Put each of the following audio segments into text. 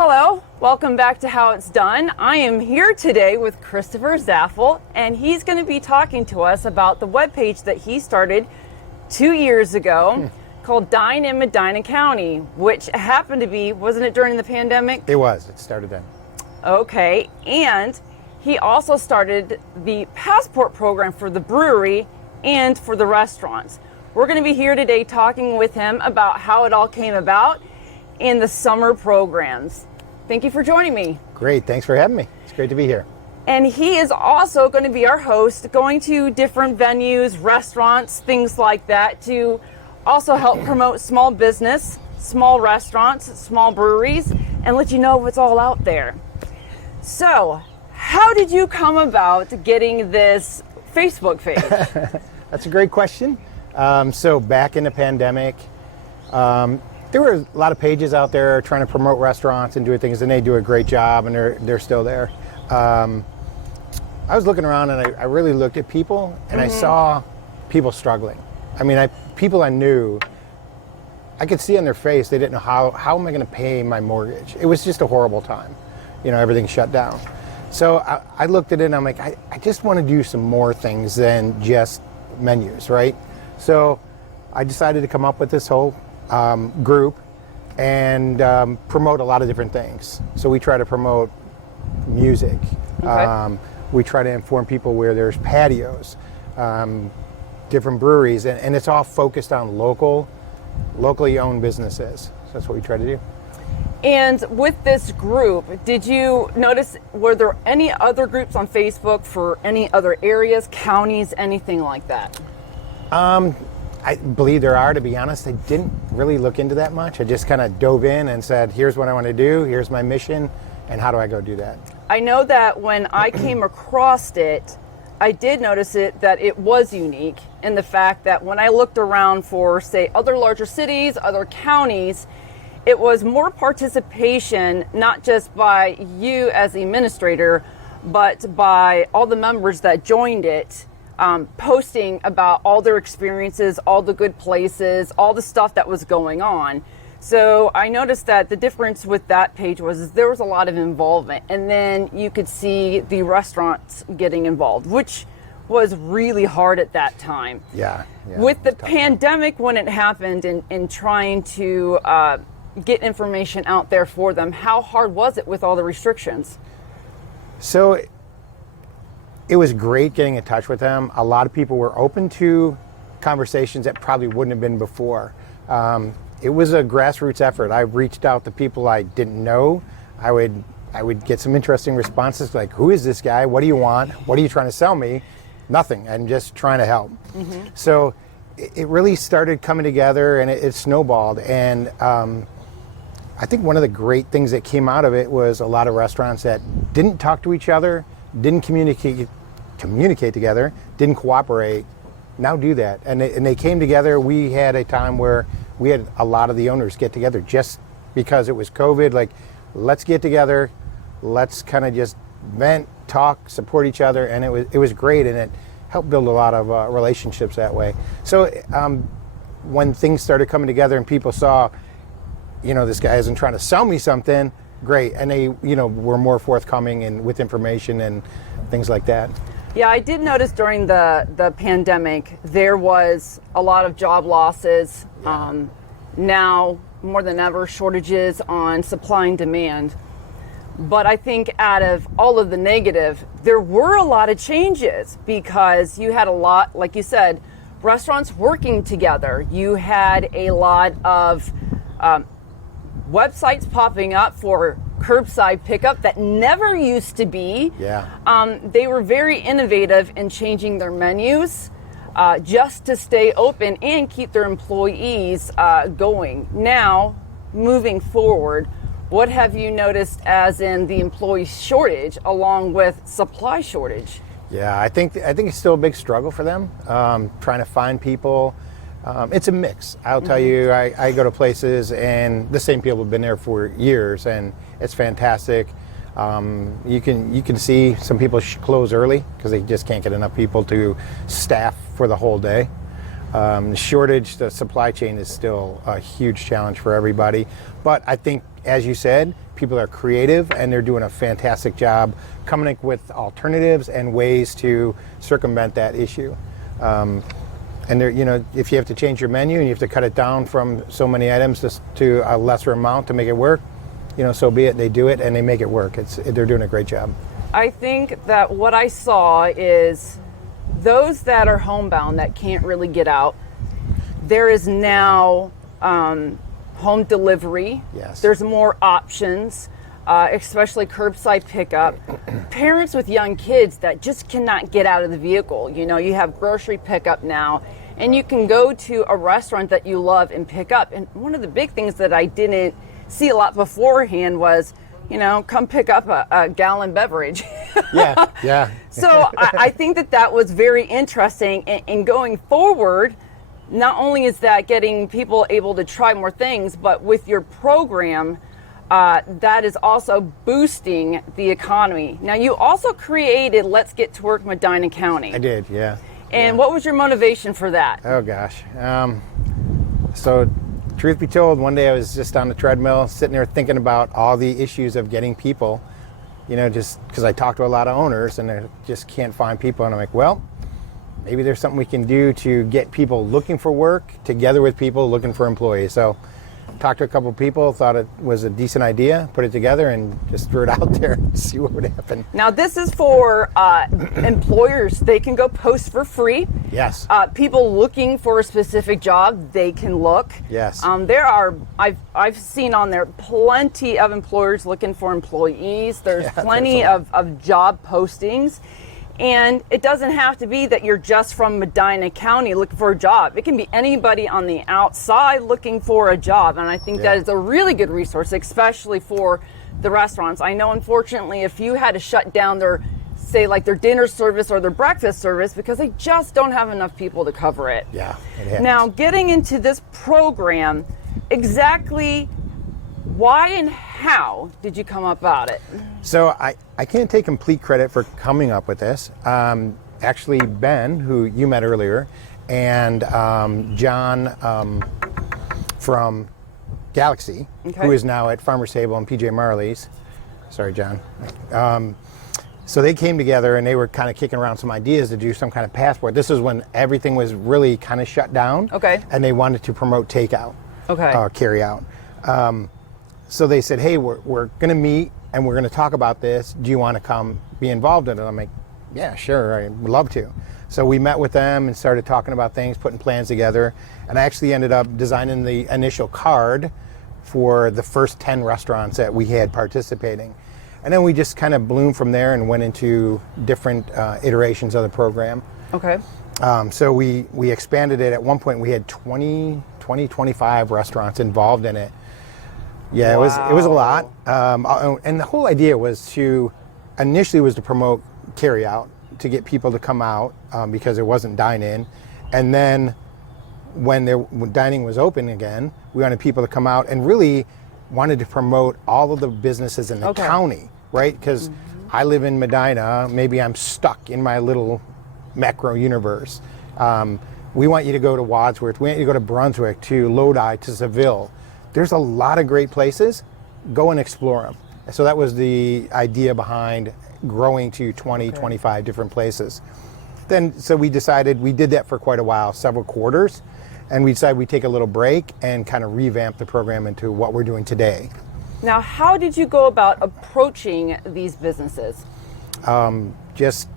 Hello, welcome back to How It's Done. I am here today with Christopher Zaffle, and he's going to be talking to us about the webpage that he started 2 years ago called Dine Medina County, which happened to be, wasn't it during the pandemic? It was. It started then. Okay, and he also started the passport program for the brewery and for the restaurants. We're going to be here today talking with him about how it all came about in the summer programs. Thank you for joining me. Great, thanks for having me. It's great to be here. And he is also going to be our host, going to different venues, restaurants, things like that, to also help promote small business, small restaurants, small breweries, and let you know what's all out there. So, how did you come about getting this Facebook page? That's a great question. So back in the pandemic, there were a lot of pages out there trying to promote restaurants and doing things, and they do a great job, and they're still there. I was looking around, and I really looked at people, and I saw people struggling. I mean, people I knew, I could see on their face, they didn't know how am I going to pay my mortgage. It was just a horrible time. You know, everything shut down. So I looked at it, and I'm like, I just want to do some more things than just menus, right? So I decided to come up with this whole group and promote a lot of different things. So we try to promote music. Okay. We try to inform people where there's patios, different breweries, and it's all focused on locally owned businesses. So that's what we try to do. And with this group, did you notice, were there any other groups on Facebook for any other areas, counties, anything like that? I believe there are, to be honest. I didn't really look into that much. I just kind of dove in and said, here's what I want to do, here's my mission, and how do I go do that? I know that when I came across it, I did notice that it was unique in the fact that when I looked around for, say, other larger cities, other counties, it was more participation, not just by you as the administrator, but by all the members that joined it. Posting about all their experiences, all the good places, all the stuff that was going on. So I noticed that the difference with that page was there was a lot of involvement, and then you could see the restaurants getting involved, which was really hard at that time. Yeah. With the pandemic, when it happened, and trying to get information out there for them, how hard was it with all the restrictions? So it was great getting in touch with them. A lot of people were open to conversations that probably wouldn't have been before. It was a grassroots effort. I reached out to people I didn't know. I would get some interesting responses like, who is this guy? What do you want? What are you trying to sell me? Nothing. I'm just trying to help. So it really started coming together, and it snowballed. And I think one of the great things that came out of it was a lot of restaurants that didn't talk to each other, didn't communicate together, didn't cooperate, now do that. And they came together. We had a time where we had a lot of the owners get together just because it was COVID. Like, let's get together, let's kind of just vent, talk, support each other, and it was great, and it helped build a lot of relationships that way. So when things started coming together and people saw, you know, this guy isn't trying to sell me something, great, and they, you know, were more forthcoming and with information and things like that. Yeah, I did notice during the pandemic there was a lot of job losses. Now, more than ever, shortages on supply and demand. But I think out of all of the negative, there were a lot of changes because you had a lot, like you said, restaurants working together. You had a lot of websites popping up for curbside pickup that never used to be. They were very innovative in changing their menus just to stay open and keep their employees going. Now, moving forward, what have you noticed as in the employee shortage along with supply shortage? Yeah, I think it's still a big struggle for them, trying to find people. It's a mix. I'll tell you, I go to places and the same people have been there for years, and it's fantastic. You can see some people close early because they just can't get enough people to staff for the whole day. The shortage, the supply chain is still a huge challenge for everybody. But I think as you said, people are creative and they're doing a fantastic job coming up with alternatives and ways to circumvent that issue. And there, if you have to change your menu and you have to cut it down from so many items to a lesser amount to make it work, so be it. They do it and they make it work. They're doing a great job. I think that what I saw is those that are homebound that can't really get out, there is now home delivery. Yes. There's more options, especially curbside pickup. Parents with young kids that just cannot get out of the vehicle. You have grocery pickup now, and you can go to a restaurant that you love and pick up. And one of the big things that I didn't see a lot beforehand was, come pick up a gallon beverage. Yeah. So I think that was very interesting. And going forward, not only is that getting people able to try more things, but with your program, that is also boosting the economy. Now, you also created Let's Get to Work Medina County. I did, yeah. And what was your motivation for that? Oh, gosh. So, truth be told, one day I was just on the treadmill sitting there thinking about all the issues of getting people, just because I talk to a lot of owners and they just can't find people. And I'm like, well, maybe there's something we can do to get people looking for work together with people looking for employees. So talked to a couple of people, thought it was a decent idea, put it together and just threw it out there and see what would happen. Now this is for employers. They can go post for free. Yes. People looking for a specific job, they can look. Yes. I've seen on there plenty of employers looking for employees. There's plenty of job postings. And it doesn't have to be that you're just from Medina County looking for a job. It can be anybody on the outside looking for a job. And I think that is a really good resource, especially for the restaurants. I know, unfortunately, if you had to shut down their dinner service or their breakfast service because they just don't have enough people to cover it. Yeah, it happens. Now, getting into this program, exactly why and how did you come up about it? So I can't take complete credit for coming up with this. Actually, Ben, who you met earlier, and John from Galaxy, who is now at 𝗙𝗪𝗡𝗏 and 𝗃𝗏𝗪𝗏's. Sorry, John. So they came together and they were kind of kicking around some ideas to do some kind of passport. This is when everything was really kind of shut down. Okay. And they wanted to promote takeout. Okay. Carry out. So they said, hey, we're going to meet and we're going to talk about this. Do you want to come be involved in it? I'm like, yeah, sure, I would love to. So we met with them and started talking about things, putting plans together. And I actually ended up designing the initial card for the first 10 restaurants that we had participating. And then we just kind of bloomed from there and went into different iterations of the program. Okay. So we expanded it. At one point we had 25 restaurants involved in it. Yeah, wow. It was a lot. And the whole idea was initially was to promote carry out, to get people to come out because it wasn't dine in. And then when dining was open again, we wanted people to come out and really wanted to promote all of the businesses in the county, right? Because I live in Medina, maybe I'm stuck in my little macro universe. We want you to go to Wadsworth, we want you to go to Brunswick, to Lodi, to Seville. There's a lot of great places. Go and explore them. So that was the idea behind growing to 25 different places. So we decided, we did that for quite a while, several quarters, and we decided we'd take a little break and kind of revamp the program into what we're doing today. Now, how did you go about approaching these businesses? Just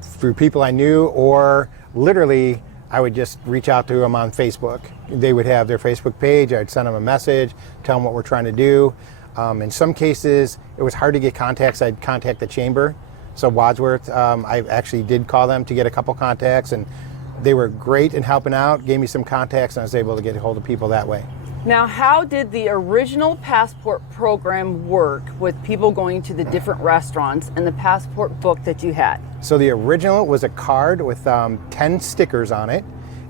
through people I knew, or literally I would just reach out to them on Facebook. They would have their Facebook page. I'd send them a message, tell them what we're trying to do. In some cases, it was hard to get contacts. I'd contact the chamber. So Wadsworth, I actually did call them to get a couple contacts, and they were great in helping out, gave me some contacts, and I was able to get a hold of people that way. Now, how did the original passport program work with people going to the different restaurants and the passport book that you had? So the original was a card with 10 stickers on it,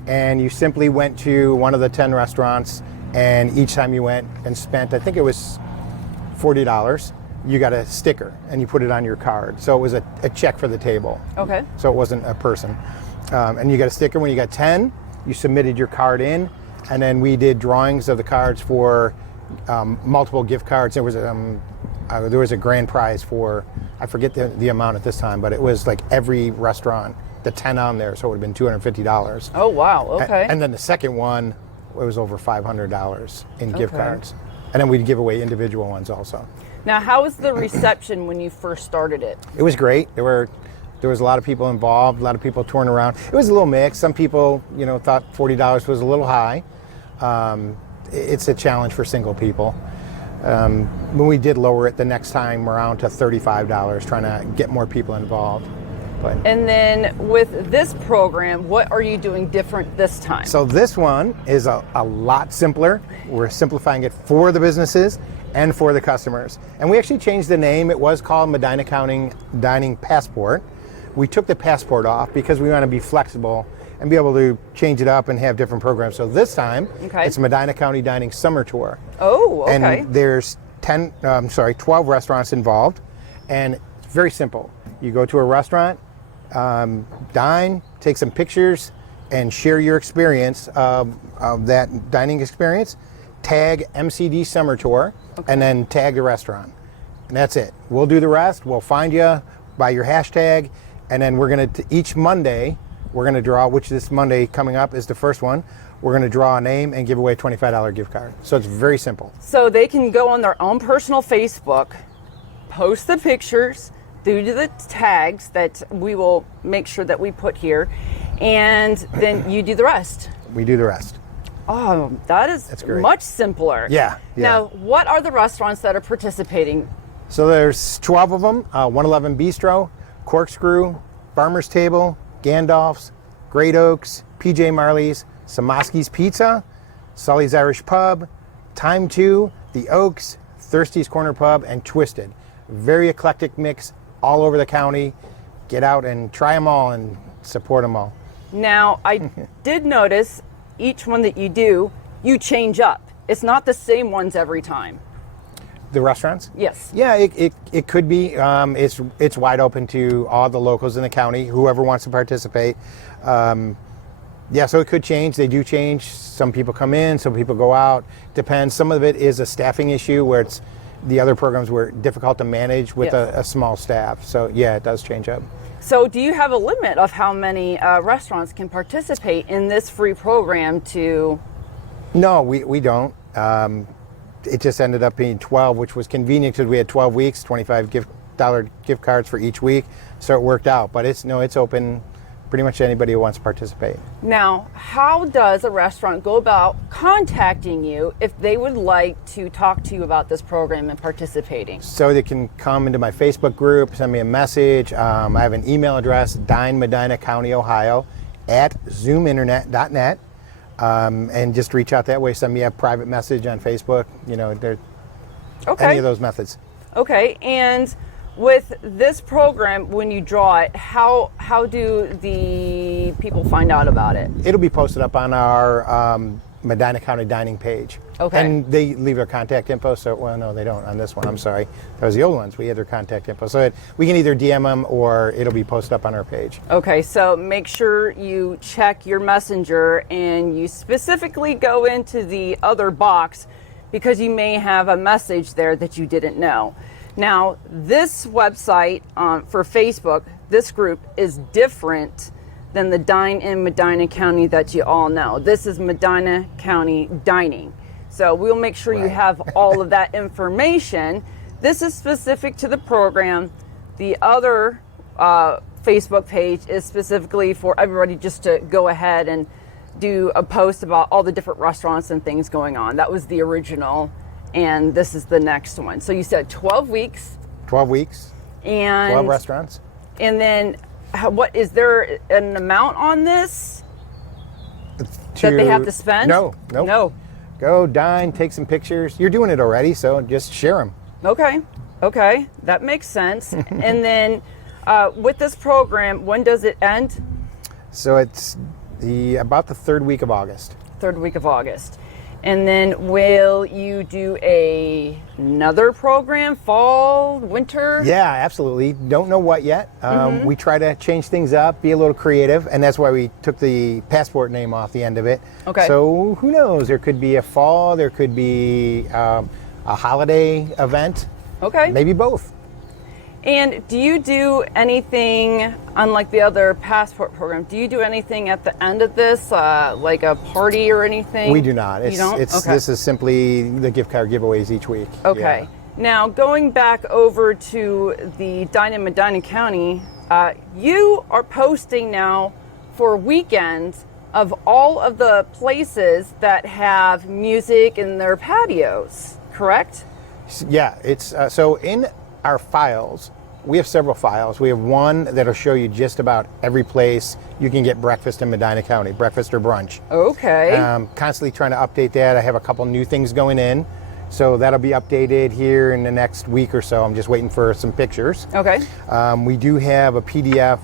and you simply went to one of the 10 restaurants, and each time you went and spent, I think it was $40, you got a sticker, and you put it on your card. So it was a check for the table. Okay. So it wasn't a person. And you got a sticker. When you got 10, you submitted your card in, and then we did drawings of the cards for multiple gift cards. There was a grand prize for, I forget the amount at this time, but it was like every restaurant, the 10 on there, so it would have been $250. Oh, wow, okay. And then the second one, it was over $500 in gift cards. And then we'd give away individual ones also. Now, how was the reception when you first started it? It was great. There was a lot of people involved, a lot of people touring around. It was a little mixed. Some people, thought $40 was a little high. It's a challenge for single people. When we did lower it the next time around to $35, trying to get more people involved. And then with this program, what are you doing different this time? So this one is a lot simpler. We're simplifying it for the businesses and for the customers. And we actually changed the name. It was called Medina County Dining Passport. We took the passport off because we want to be flexible and be able to change it up and have different programs. So this time, it's Medina County Dining Summer Tour. Oh, okay. And there's 12 restaurants involved, and it's very simple. You go to a restaurant, dine, take some pictures, and share your experience of that dining experience. Tag MCD Summer Tour, and then tag the restaurant. And that's it. We'll do the rest. We'll find you by your hashtag, and then we're going to, each Monday, we're going to draw, which this Monday coming up is the first one, we're going to draw a name and give away a $25 gift card. So it's very simple. So they can go on their own personal Facebook, post the pictures, due to the tags that we will make sure that we put here, and then you do the rest. We do the rest. Oh, that's much simpler. Yeah. Now, what are the restaurants that are participating? So there's 12 of them, 111 Bistro, Corkscrew, Farmer's Table, Gandalf's, Great Oaks, PJ Marley's, Samoski's Pizza, Sully's Irish Pub, Time 2, The Oaks, Thirsty's Corner Pub, and Twisted. Very eclectic mix all over the county. Get out and try them all and support them all. Now, I did notice each one that you do, you change up. It's not the same ones every time. The restaurants? Yes. Yeah, it could be. It's wide open to all the locals in the county, whoever wants to participate. Yeah, so it could change. They do change. Some people come in, some people go out. Depends. Some of it is a staffing issue where the other programs were difficult to manage with a small staff. So yeah, it does change up. So do you have a limit of how many restaurants can participate in this free program to? No, we don't. It just ended up being 12, which was convenient because we had 12 weeks, $25 gift cards for each week. So it worked out. But it's open pretty much to anybody who wants to participate. Now, how does a restaurant go about contacting you if they would like to talk to you about this program and participating? So they can come into my Facebook group, send me a message. I have an email address, Dine Medina County Ohio @zoominternet.net. And just reach out that way. Send me a private message on Facebook. Any of those methods. Okay, and with this program, when you draw it, how do the people find out about it? It'll be posted up on our Medina County Dining page. Okay. And they leave their contact info. So, well, no, they don't on this one. I'm sorry. That was the old ones. We had their contact info. So we can either DM them or it'll be posted up on our page. Okay, so make sure you check your messenger and you specifically go into the other box because you may have a message there that you didn't know. Now, this website for Facebook, this group is different than the Dine in Medina County that you all know. This is Medina County Dining. So we'll make sure you have all of that information. This is specific to the program. The other Facebook page is specifically for everybody just to go ahead and do a post about all the different restaurants and things going on. That was the original. And this is the next one. So you said 12 weeks. 12 weeks. And 12 restaurants. And then, what is there an amount on this that they have to spend? No. No. Go dine, take some pictures. You're doing it already, so just share them. Okay, that makes sense. And then, with this program, when does it end? So it's about the third week of August. Third week of August. And then will you do another program, fall, winter? Yeah, absolutely. Don't know what yet. We try to change things up, be a little creative, and that's why we took the passport name off the end of it. Okay. So who knows? There could be a fall, there could be a holiday event. Okay. Maybe both. And do you do anything, unlike the other passport program, do you do anything at the end of this, like a party or anything? We do not. You don't? Okay. This is simply the gift card giveaways each week. Okay. Yeah. Now, going back over to the Dine Medina County, you are posting now for weekends of all of the places that have music in their patios, correct? Yeah, it's so in our files, we have several files. We have one that'll show you just about every place you can get breakfast in Medina County, breakfast or brunch. Okay. Constantly trying to update that. I have a couple new things going in, so that'll be updated here in the next week or so. I'm just waiting for some pictures. Okay. We do have a PDF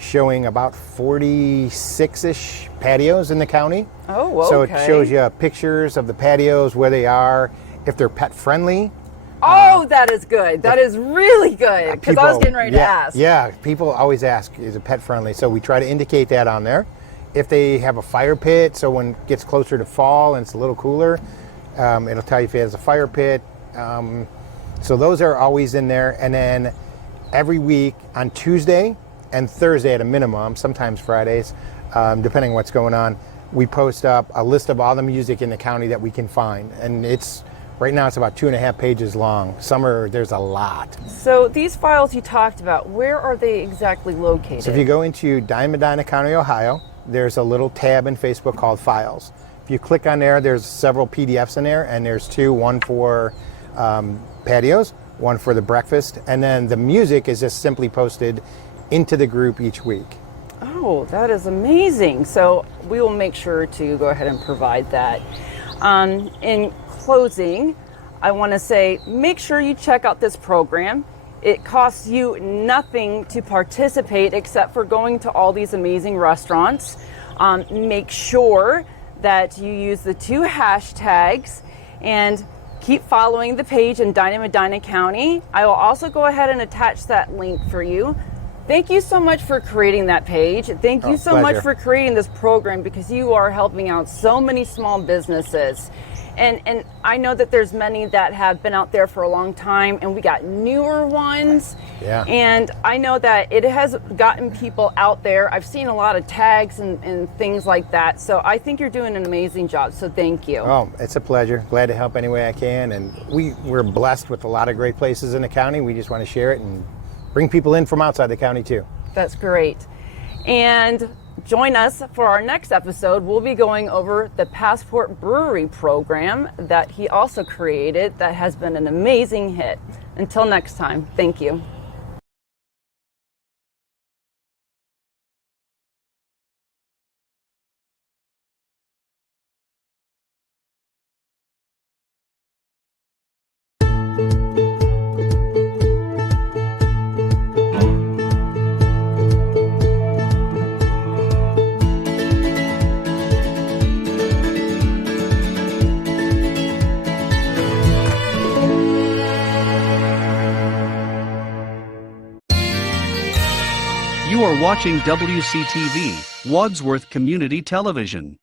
showing about 46-ish patios in the county. Oh, okay. So it shows you pictures of the patios, where they are, if they're pet friendly. Oh, that is good. That is really good. Because I was getting ready to ask. Yeah, people always ask, is it pet friendly? So we try to indicate that on there. If they have a fire pit, so when it gets closer to fall and it's a little cooler, it'll tell you if it has a fire pit. So those are always in there. And then every week on Tuesday and Thursday at a minimum, sometimes Fridays, depending on what's going on, we post up a list of all the music in the county that we can find. And right now it's about 2.5 pages long. There's a lot. So these files you talked about, where are they exactly located? So if you go into Dine Medina County, Ohio, there's a little tab in Facebook called Files. If you click on there, there's several PDFs in there, and there's two, one for patios, one for the breakfast, and then the music is just simply posted into the group each week. Oh, that is amazing. So we will make sure to go ahead and provide that. In closing, I want to say, make sure you check out this program. It costs you nothing to participate except for going to all these amazing restaurants. Make sure that you use the 2 hashtags and keep following the page in Dine Medina County. I will also go ahead and attach that link for you. Thank you so much for creating that page. Thank you so much for creating this program, because you are helping out so many small businesses. And I know that there's many that have been out there for a long time, and we got newer ones. Yeah. And I know that it has gotten people out there. I've seen a lot of tags and things like that. So I think you're doing an amazing job. So thank you. Oh, it's a pleasure. Glad to help any way I can. And we're blessed with a lot of great places in the county. We just want to share it and bring people in from outside the county too. That's great. And join us for our next episode. We'll be going over the Passport Brewery program that he also created that has been an amazing hit. Until next time, thank you. You are watching WCTV, Wadsworth Community Television.